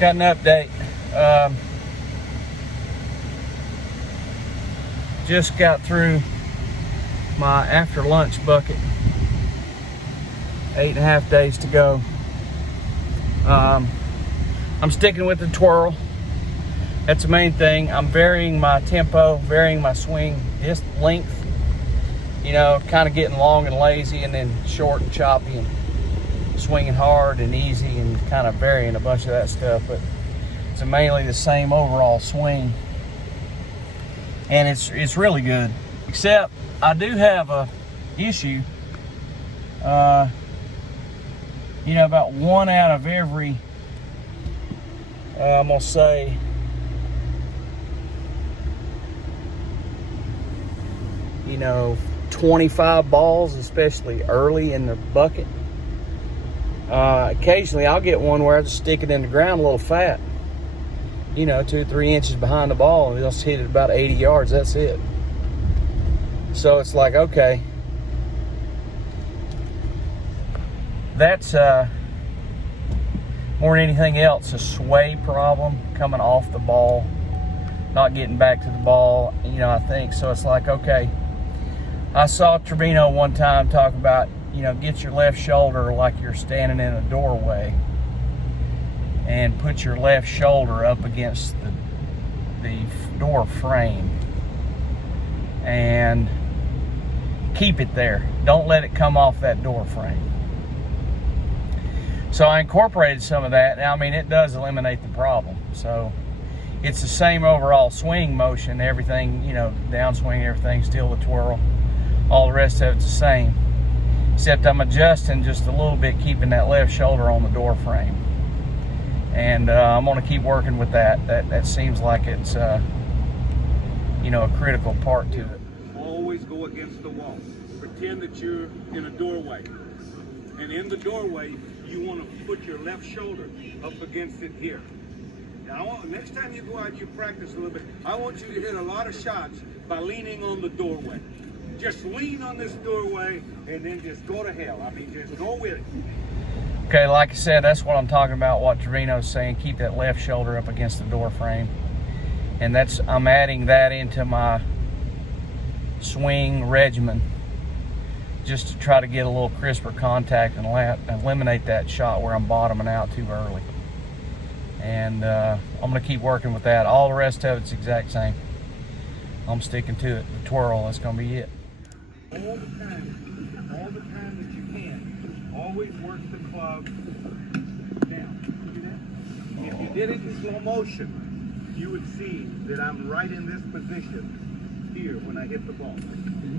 Got an update. Just got through my after lunch bucket. 8.5 days to go. I'm sticking with the twirl. That's the main thing. I'm varying my tempo, varying my swing length. You know, kind of getting long and lazy, and then short and choppy, and swinging hard and easy, and kind of varying a bunch of that stuff. But it's mainly the same overall swing, and it's really good. Except I do have a issue. You know, about one out of every, I'm gonna say, you know, 25 balls, especially early in the bucket. Occasionally I'll get one where I just stick it in the ground a little fat, you know, 2 or 3 inches behind the ball, and it'll hit it about 80 yards. That's it. So it's like, okay, that's more than anything else a sway problem, coming off the ball, not getting back to the ball, you know, I think. So it's like, okay, I saw Trevino one time talk about, you know, get your left shoulder like you're standing in a doorway, and put your left shoulder up against the door frame and keep it there. Don't let it come off that door frame. So I incorporated some of that. Now, I mean, it does eliminate the problem. So it's the same overall swing motion, everything, you know, downswing, everything, still the twirl. All the rest of it's the same, except I'm adjusting just a little bit, keeping that left shoulder on the door frame. And I'm gonna keep working with that. That seems like it's, you know, a critical part to it. Always go against the wall. Pretend that you're in a doorway. And in the doorway, you want to put your left shoulder up against it here. Now, next time you go out, you practice a little bit. I want you to hit a lot of shots by leaning on the doorway. Just lean on this doorway and then just go to hell. I mean, just go with it. Okay, like I said, that's what I'm talking about, what Trevino's saying. Keep that left shoulder up against the door frame. And I'm adding that into my swing regimen, just to try to get a little crisper contact and eliminate that shot where I'm bottoming out too early. And I'm gonna keep working with that. All the rest of it's the exact same. I'm sticking to it. The twirl, that's gonna be it. All the time that you can, always work the club down. See that? If you did it in slow motion, you would see that I'm right in this position here when I hit the ball.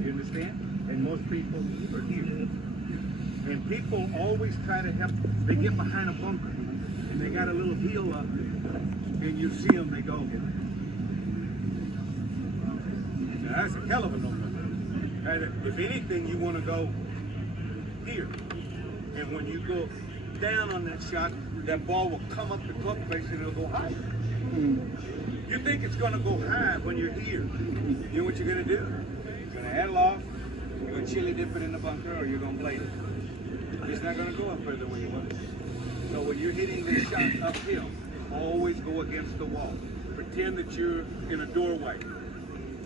You understand? And most people are here. And people always try to help. They get behind a bunker, and they got a little heel up, and you see them, they go. Now, that's a hell of a number. If anything, you want to go here. And when you go down on that shot, that ball will come up the club face and it'll go higher. You think it's going to go high when you're here. You know what you're going to do? You're going to add it off, you're going to chili dip it in the bunker, or you're going to blade it. It's not going to go up further when you want it. So when you're hitting this shot uphill, always go against the wall. Pretend that you're in a doorway.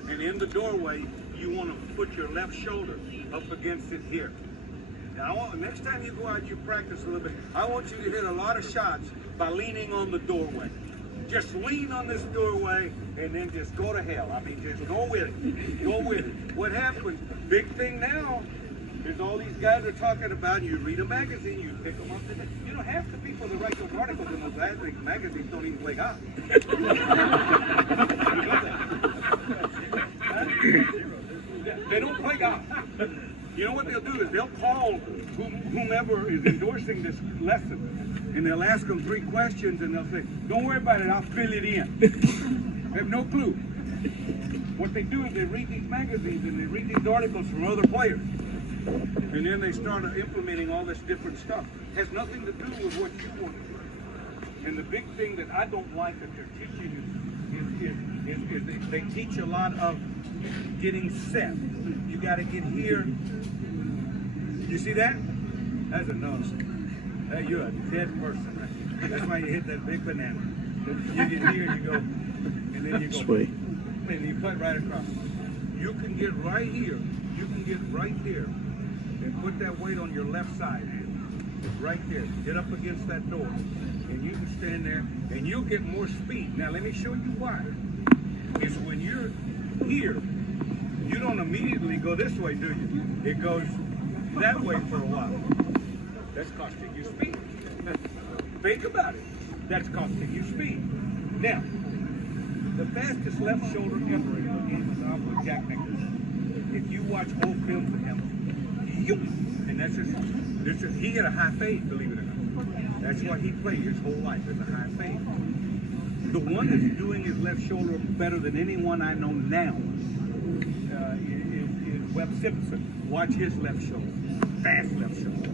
And in the doorway, you want to put your left shoulder up against it here. Now, next time you go out, you practice a little bit. I want you to hit a lot of shots by leaning on the doorway. Just lean on this doorway and then just go to hell. I mean, just go with it. Go with it. What happens? Big thing now is all these guys are talking about. You read a magazine, you pick them up. You know, half the people that write those articles in those magazines don't even play golf. They don't play golf. You know what they'll do is they'll call whomever is endorsing this lesson, and they'll ask them 3 questions, and they'll say, "Don't worry about it, I'll fill it in." They have no clue. What they do is they read these magazines and they read these articles from other players, and then they start implementing all this different stuff. It has nothing to do with what you want to do. And the big thing that I don't like that they're teaching is they teach a lot of getting set. You got to get here. You see that? That's a no. You're a dead person right here. That's why you hit that big banana. You get here and you go, and then you go, Sweet. and you cut right across. You can get right here. You can get right there and put that weight on your left side. Right there. Get up against that door. And you can stand there and you'll get more speed. Now let me show you why. Is when you're here, you don't immediately go this way, do you? It goes that way for a while. That's costing you speed. Think about it. That's costing you speed. Now, the fastest left shoulder ever in the game is off with Jack Nicholson. If you watch old films of him, and that's just, he had a high fade, believe it or not. That's why he played his whole life as a high fade. The one that's doing his left shoulder better than anyone I know now is Webb Simpson. Watch his left shoulder, fast left shoulder.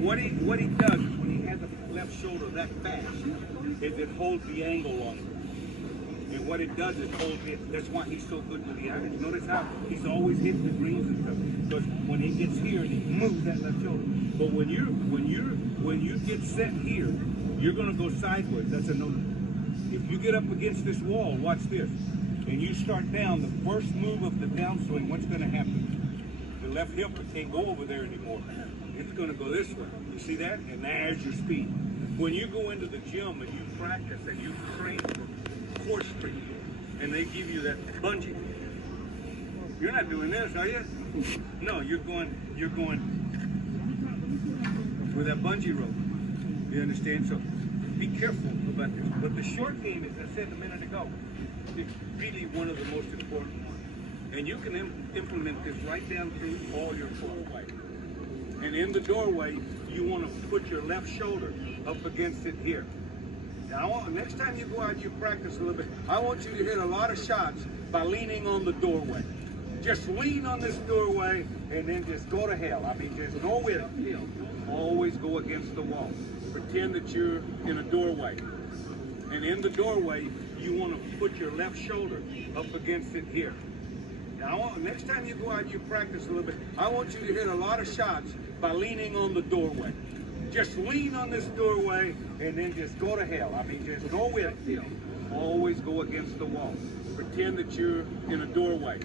What he does is when he has a left shoulder that fast, is it holds the angle longer. And what it does is hold it. That's why he's so good with the eyes. Notice how he's always hitting the greens and stuff. Because when he gets here and he moves that left shoulder. But when you get set here, you're gonna go sideways. That's a no. If you get up against this wall, watch this, and you start down, the first move of the downswing, what's gonna happen? The left hip can't go over there anymore. It's gonna go this way. You see that? And there's your speed. When you go into the gym and you practice and you train for horse street, and they give you that bungee. You're not doing this, are you? No, you're going with that bungee rope. You understand? So be careful about this. But the short game, as I said a minute ago, is really one of the most important ones. And you can implement this right down through all your doorway. And in the doorway, you want to put your left shoulder up against it here. Now, next time you go out and you practice a little bit, I want you to hit a lot of shots by leaning on the doorway. Just lean on this doorway and then just go to hell. I mean, just go with it. Always go against the wall. Pretend that you're in a doorway. And in the doorway, you want to put your left shoulder up against it here. Now, next time you go out and you practice a little bit, I want you to hit a lot of shots by leaning on the doorway. Just lean on this doorway and then just go to hell. I mean, just go with it. Always go against the wall. Pretend that you're in a doorway.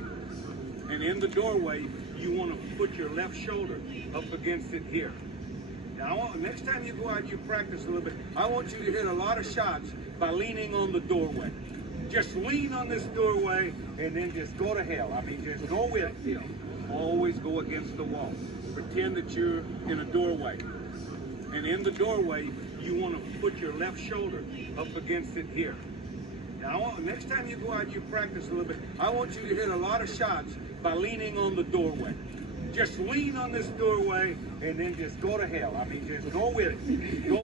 And in the doorway, you want to put your left shoulder up against it here. Now, next time you go out and you practice a little bit, I want you to hit a lot of shots by leaning on the doorway. Just lean on this doorway and then just go to hell. I mean, just go with it. Always go against the wall. Pretend that you're in a doorway. And in the doorway, you want to put your left shoulder up against it here. Now, next time you go out and you practice a little bit, I want you to hit a lot of shots by leaning on the doorway. Just lean on this doorway and then just go to hell. I mean, just go with it. Go